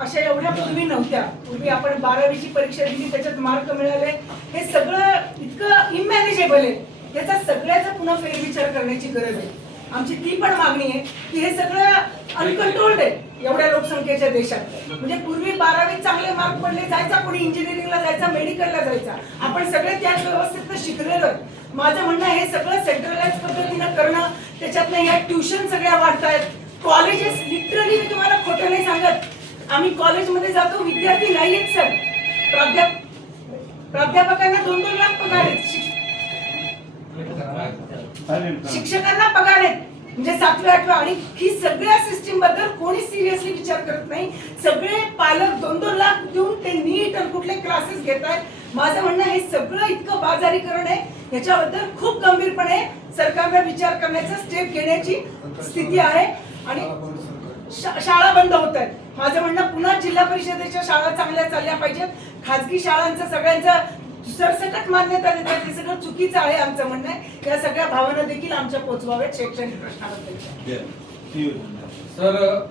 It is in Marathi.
अशा एवढ्या पूर्वी नव्हत्या. पूर्वी आपण 12वीची परीक्षा दिली, त्याच्यात मार्क मिळाले, हे सगळं इतकं इमॅनेजेबल आहे. याचा सगळ्याचा पुन्हा फेरविचार करण्याची गरज आहे. आमची ती पण मागणी आहे की हे सगळं अनकंट्रोल्ड आहे एवढ्या लोकसंख्येच्या देशात. म्हणजे पूर्वी 12वीत चांगले मार्क पडले, जायचा कोणी इंजिनिअरिंगला जायचा, मेडिकलला जायचा. आपण सगळे त्याच व्यवस्थेत शिकलेलो आहे. माझं म्हणणं हे सगळं सेंट्रलाइज पद्धतीनं करणं, त्याच्यातनं या ट्युशन सगळ्या वाढतायत. कॉलेजेस लिटरली, मी तुम्हाला खोटं नाही सांगत, आम्ही कॉलेजमध्ये जातो, विद्यार्थी नाही आहेत सर. प्राध्यापकांना 2-2 लाख पगार आहेत, शिक्षकांना पगार आहेत, म्हणजे 7वी 8वी. आणि ही सगळ्या सिस्टीम बद्दल कोणी सिरियसली विचार करत नाही. सगळे पालक 2-2 लाख देऊन ते नीट आणि कुठले क्लासेस घेत आहेत. माझं म्हणणं हे सगळं इतकं बाजारीकरण आहे, याच्याबद्दल खूप गंभीरपणे सरकारला विचार करण्याचा स्टेप घेण्याची स्थिती आहे. आणि शाळा बंद होत आहेत. माझं म्हणणं पुन्हा जिल्हा परिषदेच्या शाळा चांगल्या चालल्या पाहिजेत. खाजगी शाळांचं सगळ्यांचं सरसकट मान्यता देतात, हे सगळं चुकीचं आहे आमचं म्हणणं आहे. या सगळ्या भावना देखील आमच्या पोहोचवाव्यात शैक्षणिक प्रश्नाबद्दल. सर